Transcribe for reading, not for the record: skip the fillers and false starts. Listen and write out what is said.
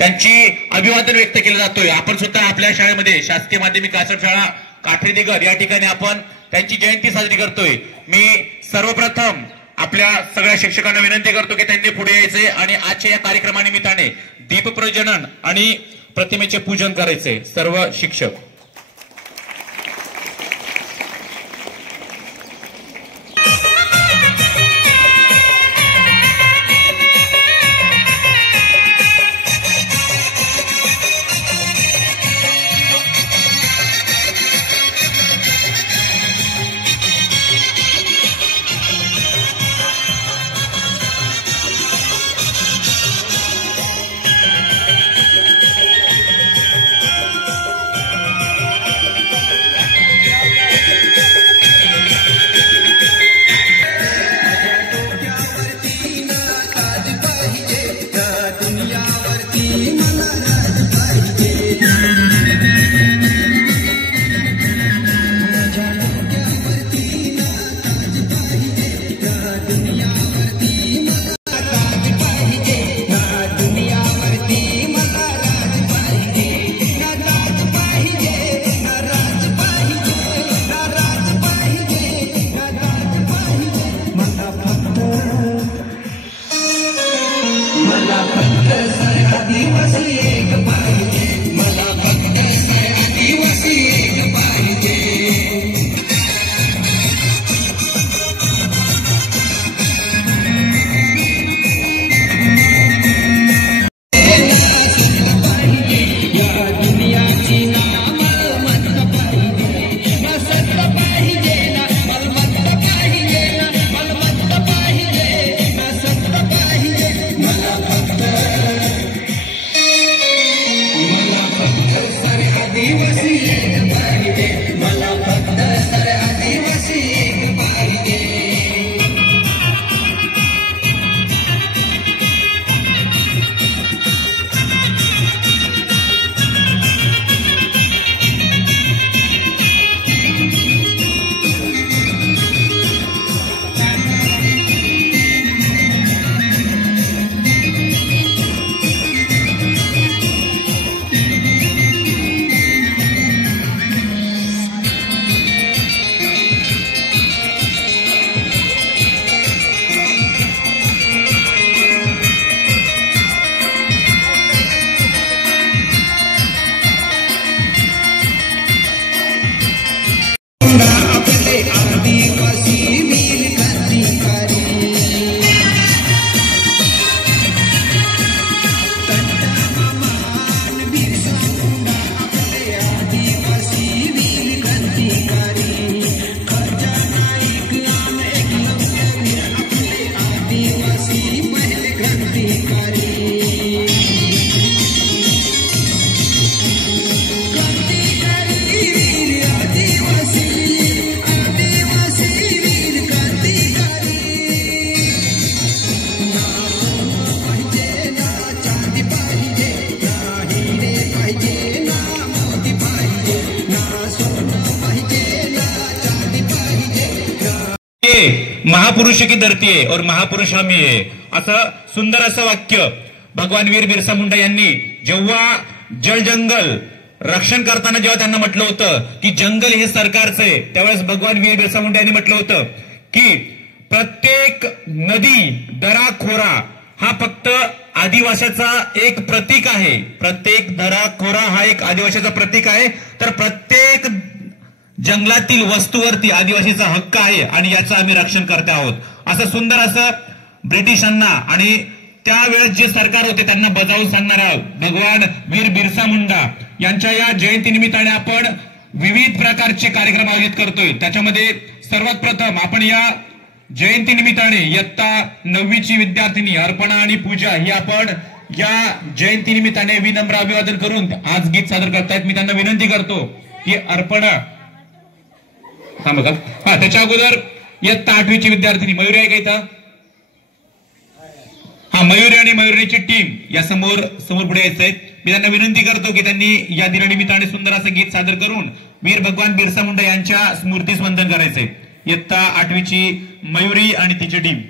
त्यांची अभिवादन व्यक्त केलं जातोय। आपण सुद्धा आपल्या शाळेमध्ये शासकीय माध्यमिक आश्रमशाळा काठेदिगर या ठिकाणी आपण त्यांची जयंती साजरी करतोय। मी सर्वप्रथम आपल्या सगळ्या शिक्षकांना विनंती करतो की त्यांनी पुढे यायचे आणि आजच्या या कार्यक्रमानिमित्ताने दीपप्रज्वलन आणि प्रतिमेचे पूजन करायचे सर्व शिक्षक। महापुरुष की धरती है और महापुरुष हम ही है असं सुंदर असं वाक्य भगवान वीर बिरसा मुंडा यांनी जेव्हा जल जंगल रक्षण करताना जेव्हा त्यांना म्हटलं होतं की जंगल हे सरकारचं आहे, त्यावेळेस भगवान वीर बिरसा मुंडा यांनी म्हटलं होतं की प्रत्येक नदी दरा खोरा हा फक्त आदिवासाचा एक प्रतीक आहे। प्रत्येक दरा खोरा हा एक आदिवासाचा प्रतीक आहे, तर प्रत्येक जंगलातील वस्तूवरती आदिवासीचा हक्क आहे आणि याचं आम्ही रक्षण करत आहोत असं सुंदर असं ब्रिटिशांना आणि त्यावेळेस जे सरकार होते त्यांना बजावून सांगणारा भगवान वीर बिरसा मुंडा यांच्या या जयंती निमित्ताने आपण विविध प्रकारचे कार्यक्रम आयोजित करतोय। त्याच्यामध्ये सर्वात प्रथम आपण या जयंती निमित्ताने इयत्ता 9वीची विद्यार्थिनी अर्पणा आणि पूजा ही आपण या जयंती निमित्ताने विनम्र अभिवादन करून आज गीत सादर करतायत। मी त्यांना विनंती करतो की अर्पणा थांबा का हा त्याच्या अगोदर इयत्ता 8वीची विद्यार्थिनी मयुरी आहे का इथं? हा मयुरी आणि मयुरीची टीम या समोर पुढे यायचंय। मी त्यांना विनंती करतो की त्यांनी या दिनानिमित्ताने सुंदर असं गीत सादर करून वीर भगवान बिरसा मुंडा यांच्या स्मृतीस वंदन करायचंय। इयत्ता 8वीची मयुरी आणि तिची टीम।